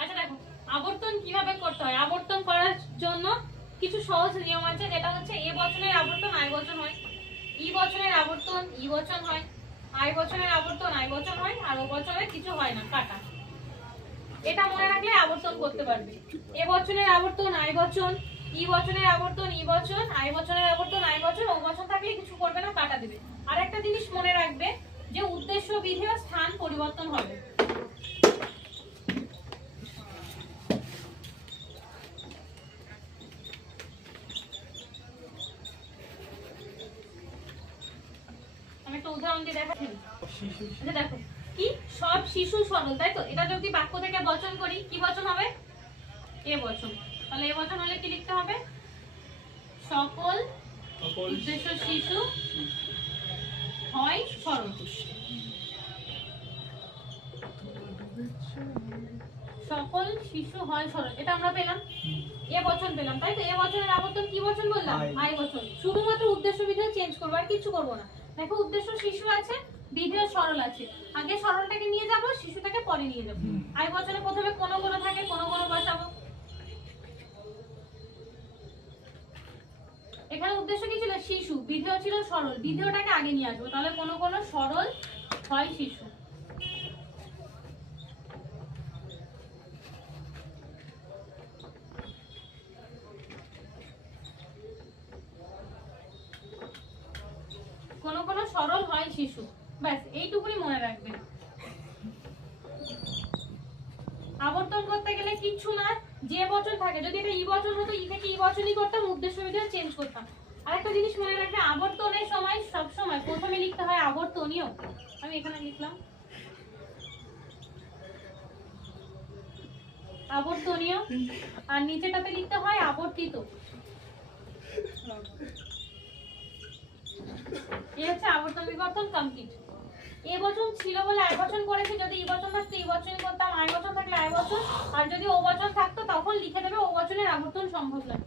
আচ্ছা আবর্তন কীভাবে করতে হয়? আবর্তন করার জন্য কিছু সহজ নিয়ম আছে, যেটা হচ্ছে এ আবর্তন আয় বচন হয়। ই আবর্তন, ই বচন হয়। আয় আবর্তন আয় বচন হয়, আর ও কিছু হয় না, কাটা। এটা মনে রাখলে আবর্তন করতে পারবে। এ বচনের আবর্তন আয় বচন, ই বচনের আবর্তন, ই বচন আয় বচনের আবর্তন আয় বচন, ও থাকলে কিছু করবে না, কাটা দিবে। আর একটা জিনিস মনে রাখবে যে উদ্দেশ্য, বিধি স্থান পরিবর্তন হবে। একটা উদাহরণ দিয়ে দেখাচ্ছি। আচ্ছা দেখো। কি? সব শিশু সরল তাই তো? এটা যদি বাক্য থেকে বচন করি কি বচন হবে? এ বচন। তাহলে এ বচন হলে কি লিখতে হবে? সকল উদ্দেশ্য শিশু হয় সরল। সকল শিশু হয় সরল। এটা আমরা পেলাম। এ বচন পেলাম তাই তো? এ বচনের আবর্তন কি বচন বললাম? আয়। আয় বচন। শুধুমাত্র উদ্দেশ্য বিধেয় চেঞ্জ করব আর কিছু করব না। দেখো উদ্দেশ্য শিশু আছে বিধেয় সরল আছে। আগে সরলটাকে নিয়ে যাব শিশুটাকে পরে নিয়ে যাব। আয় বচনে প্রথমে কোনো কোনো থাকে কোনো কোনো বসাবো। এখানে উদ্দেশ্য কি ছিল? শিশু। বিধেয় ছিল সরল। বিধেয়টাকে আগে নিয়ে আসব। তাহলে কোনো কোনো সরল হয় শিশু কোন কোন সরল হয় শিশু। ব্যাস, এইটুকুনি মনে রাখবেন। আবর্তন করতে গেলে কিচ্ছু না, যে বচন থাকে। যদি এটা ই বচন হতো, ই থেকে ই বচনই করতাম, উদ্দেশ্য বিধেয় চেঞ্জ করতাম। আরেকটা জিনিস মনে রাখবে আবর্তনের সময়, সব সময় প্রথমে লিখতে হয় আবর্তনীয়। আমি এখানে লিখলাম। আবর্তনীয়, আর নিচেটাতে লিখতে হয় আবর্তিত। এই হচ্ছে আবর্তন বিবর্তন কমপ্লিট এ বচন ছিল বলে আয় বচন করেছি যদি ই বচন থাকতো ই বচন করতাম আয় বচন থাকলে আয় বচন। আর যদি ও বচন থাকতো, তখন লিখে দেবে ও বচনের আবর্তন সম্ভব নয়।